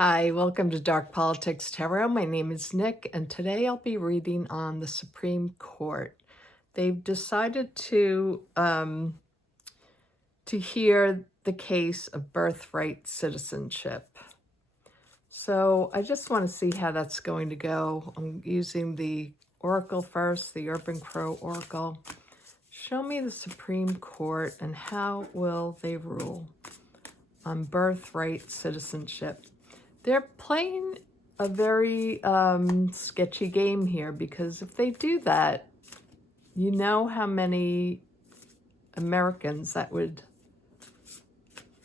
Hi, welcome to Dark Politics Tarot. My name is Nick, and today I'll be reading on the Supreme Court. They've decided to hear the case of birthright citizenship. So I just want to see how that's going to go. I'm using the Oracle first, the Urban Crow Oracle. Show me the Supreme Court and how will they rule on birthright citizenship. They're playing a very sketchy game here, because if they do that, you know how many Americans it would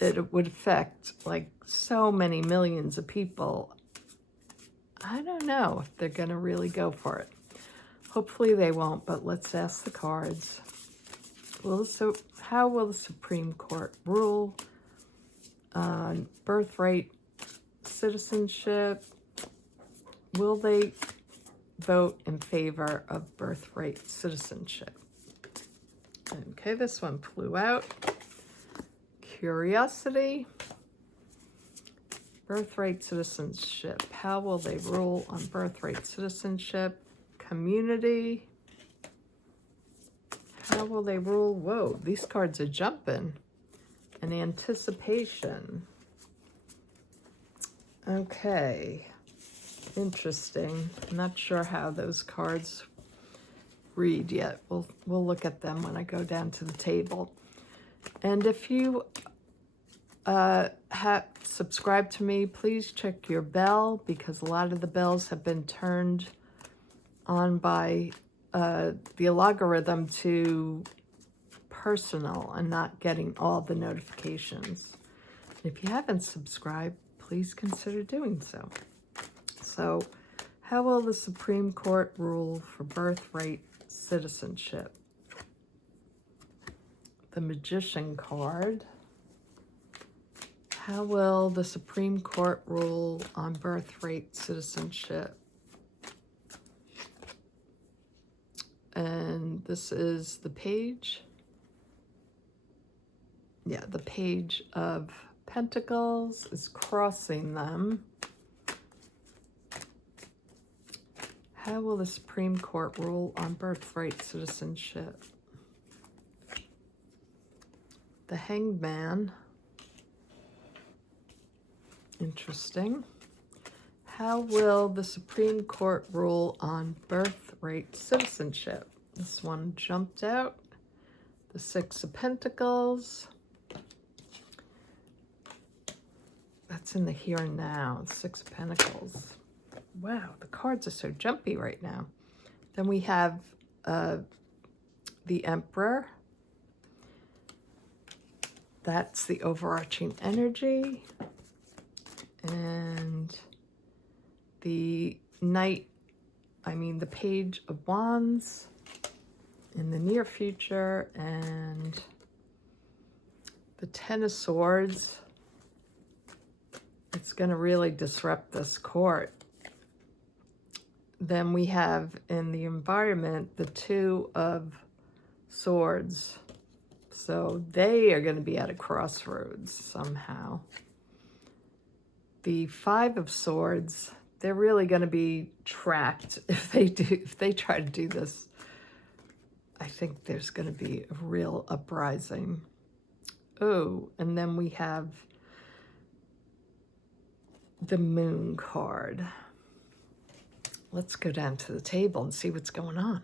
affect, like so many millions of people. I don't know if they're going to really go for it. Hopefully they won't, but let's ask the cards. How will the Supreme Court rule on birthright citizenship? Will they vote in favor of birthright citizenship? Okay, this one flew out. Curiosity. Birthright citizenship. How will they rule on birthright citizenship? Community. How will they rule? Whoa, these cards are jumping. And anticipation. Okay, interesting. I'm not sure how those cards read yet. We'll look at them when I go down to the table. And if you have subscribed to me, please check your bell, because a lot of the bells have been turned on by the algorithm to personal and not getting all the notifications. If you haven't subscribed, please consider doing so. So, how will the Supreme Court rule for birthright citizenship? The Magician card. How will the Supreme Court rule on birthright citizenship? And this is the page. Yeah, the Page of Pentacles is crossing them. How will the Supreme Court rule on birthright citizenship? The Hanged Man. Interesting. How will the Supreme Court rule on birthright citizenship? This one jumped out. The Six of Pentacles. That's in the here and now. Six of Pentacles. Wow, the cards are so jumpy right now. Then we have the Emperor. That's the overarching energy. And the the Page of Wands in the near future. And the Ten of Swords. It's going to really disrupt this court. Then we have in the environment the Two of Swords. So they are going to be at a crossroads somehow. The Five of Swords, they're really going to be trapped if they try to do this. I think there's going to be a real uprising. Oh, and then we have the Moon card. Let's go down to the table and see what's going on.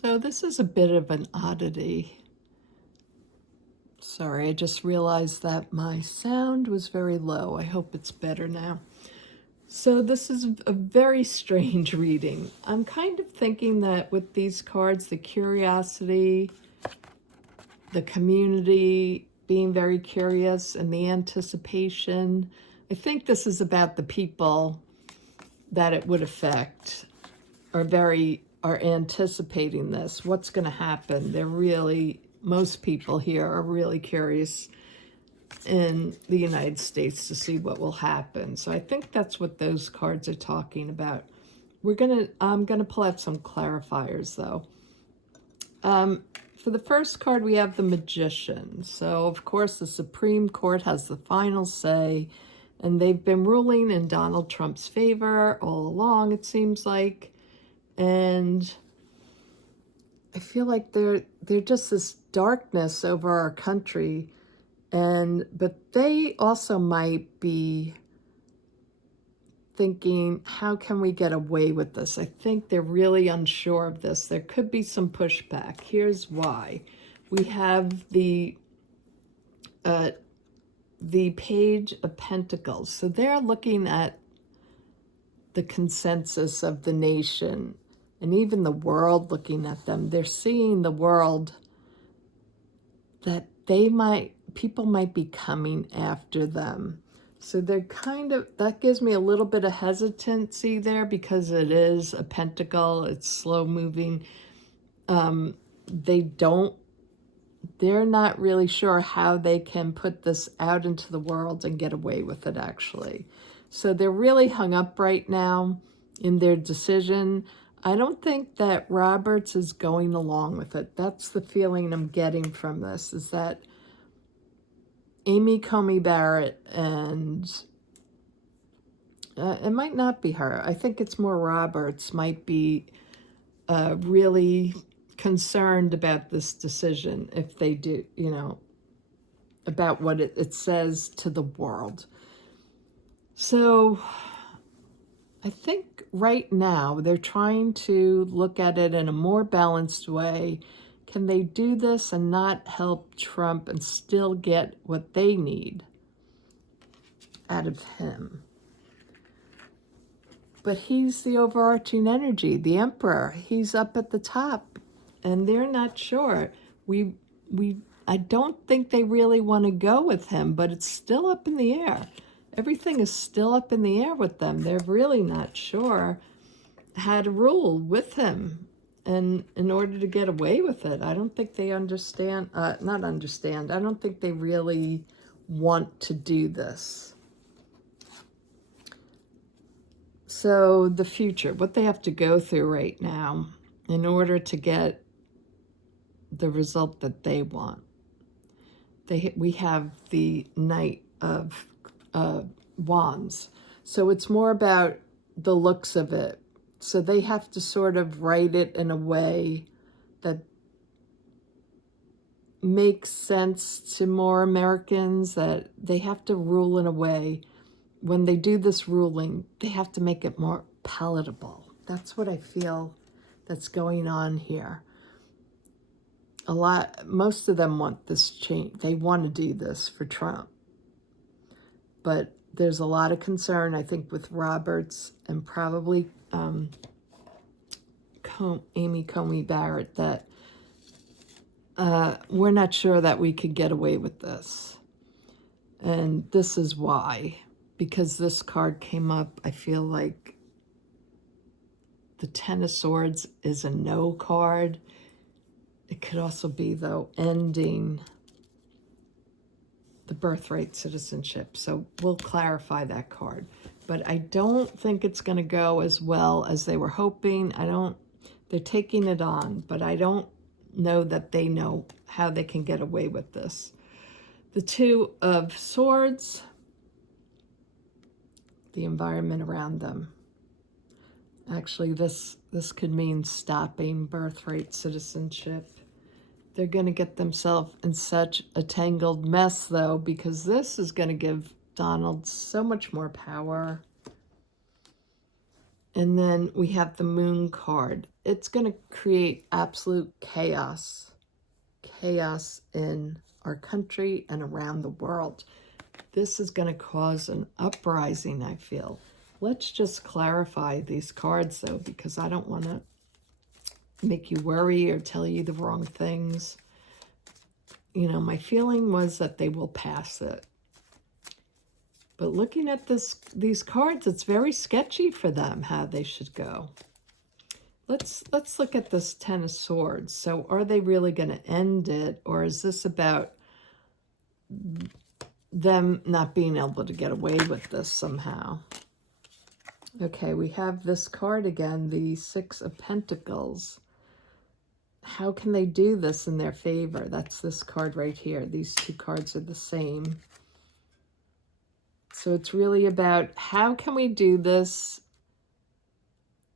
So this is a bit of an oddity. Sorry, I just realized that my sound was very low. I hope it's better now. So this is a very strange reading. I'm kind of thinking that with these cards, the curiosity, the community being very curious, and the anticipation, I think this is about the people that it would affect are anticipating this. What's going to happen? Most people here are really curious in the United States to see what will happen. So I think that's what those cards are talking about. I'm gonna pull out some clarifiers though. For the first card, we have the Magician. So of course the Supreme Court has the final say, And they've been ruling in Donald Trump's favor all along, it seems like. And I feel like they're just this darkness over our country. But they also might be thinking, how can we get away with this? I think they're really unsure of this. There could be some pushback. Here's why. We have the Page of Pentacles. So they're looking at the consensus of the nation and even the world looking at them. They're seeing the world that people might be coming after them. So they're that gives me a little bit of hesitancy there because it is a pentacle, it's slow moving. They're not really sure how they can put this out into the world and get away with it, actually. So they're really hung up right now in their decision. I don't think that Roberts is going along with it. That's the feeling I'm getting from this, is that Amy Coney Barrett and it might not be her. I think it's more Roberts might be really concerned about this decision if they do, about what it says to the world. So I think right now they're trying to look at it in a more balanced way. Can they do this and not help Trump and still get what they need out of him? But he's the overarching energy, the emperor. He's up at the top, and they're not sure. I don't think they really want to go with him, but it's still up in the air. Everything is still up in the air with them. They're really not sure how to rule with him. And in order to get away with it, I don't think they understand, I don't think they really want to do this. So the future, what they have to go through right now in order to get the result that they want. We have the Knight of Wands. So it's more about the looks of it. So they have to sort of write it in a way that makes sense to more Americans, that they have to rule in a way, when they do this ruling, they have to make it more palatable. That's what I feel that's going on here. Most of them want this change. They want to do this for Trump. But there's a lot of concern, I think, with Roberts and probably Amy Coney Barrett, that we're not sure that we could get away with this. And this is why. Because this card came up, I feel like the Ten of Swords is a no card. It could also be, though, ending the Birthright Citizenship. So we'll clarify that card. But I don't think it's going to go as well as they were hoping. They're taking it on, but I don't know that they know how they can get away with this. The Two of Swords, the environment around them. Actually, this could mean stopping birthright citizenship. They're going to get themselves in such a tangled mess, though, because this is going to give Donald so much more power. And then we have the Moon card. It's going to create absolute chaos. Chaos in our country and around the world. This is going to cause an uprising, I feel. Let's just clarify these cards, though, because I don't want to make you worry or tell you the wrong things. My feeling was that they will pass it. But looking at these cards, it's very sketchy for them how they should go. Let's look at this Ten of Swords. So are they really going to end it, or is this about them not being able to get away with this somehow? Okay, we have this card again, the Six of Pentacles. How can they do this in their favor? That's this card right here. These two cards are the same. So it's really about how can we do this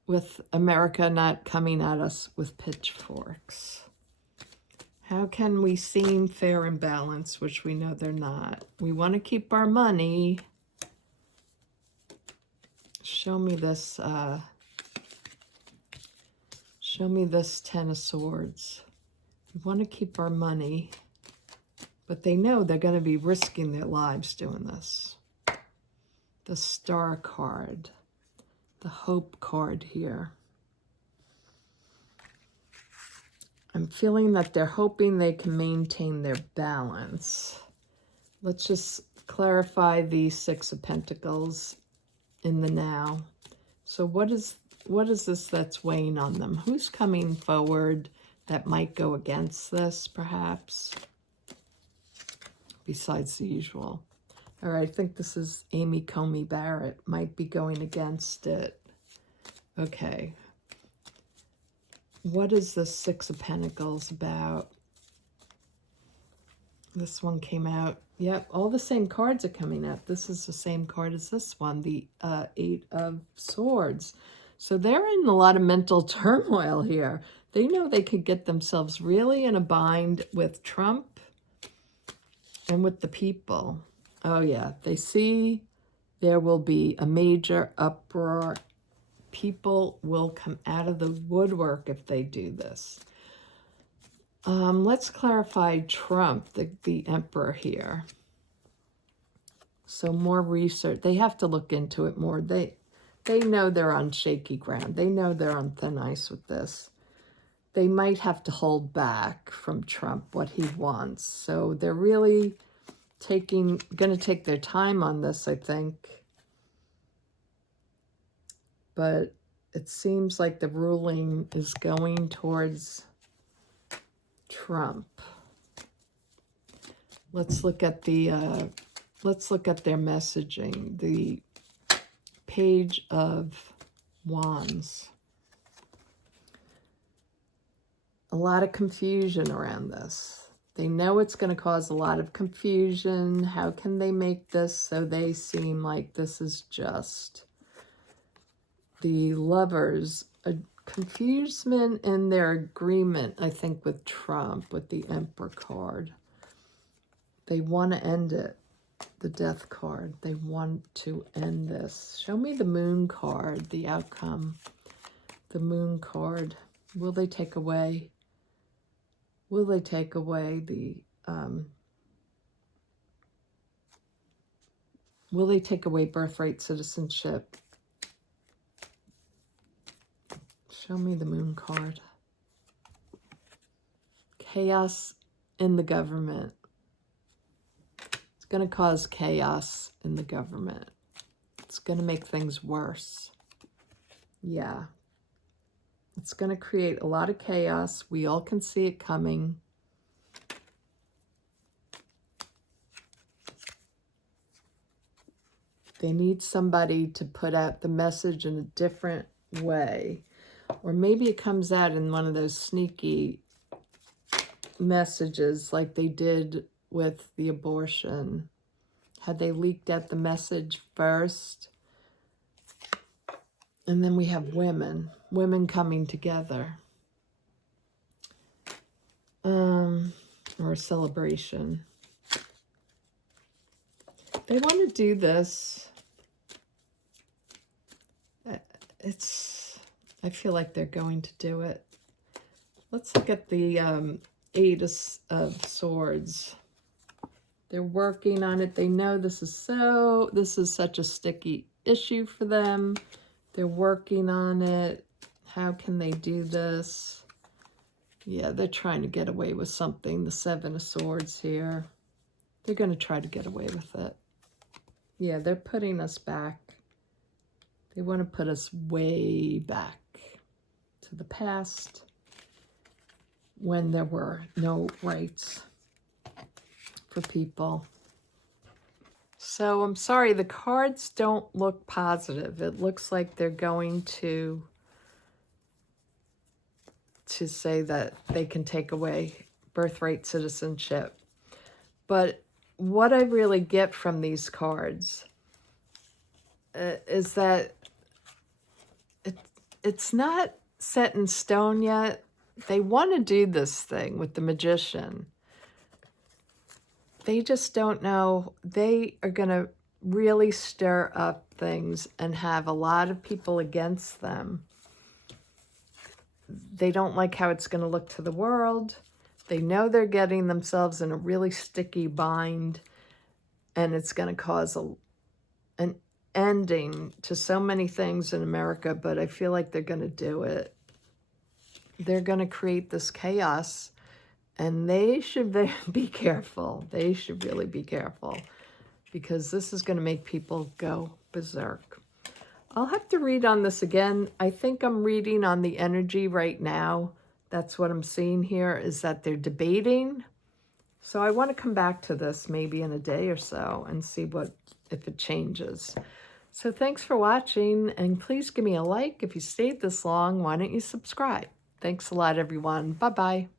with America not coming at us with pitchforks? How can we seem fair and balanced, which we know they're not? We want to keep our money. Show me this Ten of Swords. We want to keep our money, but they know they're going to be risking their lives doing this. The Star card, the Hope card here. I'm feeling that they're hoping they can maintain their balance. Let's just clarify the Six of Pentacles in the now. So what is this that's weighing on them? Who's coming forward that might go against this, perhaps? Besides the usual. All right, I think this is Amy Comey Barrett might be going against it. Okay. What is the Six of Pentacles about? This one came out. Yep, all the same cards are coming out. This is the same card as this one, the Eight of Swords. So they're in a lot of mental turmoil here. They know they could get themselves really in a bind with Trump and with the people. Oh yeah, they see there will be a major uproar. People will come out of the woodwork if they do this. Let's clarify Trump, the emperor here. So more research. They have to look into it more. They know they're on shaky ground. They know they're on thin ice with this. They might have to hold back from Trump what he wants. So they're really going to take their time on this, I think. But it seems like the ruling is going towards Trump. Let's look at their messaging. The Page of Wands. A lot of confusion around this. They know it's going to cause a lot of confusion. How can they make this so they seem like this is just the Lovers? A confusion in their agreement, I think, with Trump, with the Emperor card. They want to end it. The Death card. They want to end this. Show me the Moon card, the outcome. The Moon card. Will they take away? Will they take away the... will they take away birthright citizenship? Show me the Moon card. Chaos in the government. It's going to cause chaos in the government. It's going to make things worse. Yeah. It's going to create a lot of chaos. We all can see it coming. They need somebody to put out the message in a different way. Or maybe it comes out in one of those sneaky messages like they did with the abortion. Had they leaked out the message first? And then we have women coming together. Or a celebration. They want to do this. I feel like they're going to do it. Let's look at the Eight of Swords. They're working on it. They know this is such a sticky issue for them. They're working on it. How can they do this? Yeah, they're trying to get away with something. The Seven of Swords here. They're going to try to get away with it. Yeah, they're putting us back. They want to put us way back to the past when there were no rights for people. So I'm sorry, the cards don't look positive. It looks like they're going to say that they can take away birthright citizenship. But what I really get from these cards is that it's not set in stone yet. They want to do this thing with the magician. They just don't know. They are going to really stir up things and have a lot of people against them. They don't like how it's going to look to the world. They know they're getting themselves in a really sticky bind, and it's going to cause an ending to so many things in America, but I feel like they're going to do it. They're going to create this chaos, and they should be careful. They should really be careful, because this is going to make people go berserk. I'll have to read on this again. I think I'm reading on the energy right now. That's what I'm seeing here, is that they're debating. So I want to come back to this maybe in a day or so and see if it changes. So thanks for watching, and please give me a like. If you stayed this long, why don't you subscribe? Thanks a lot, everyone. Bye-bye.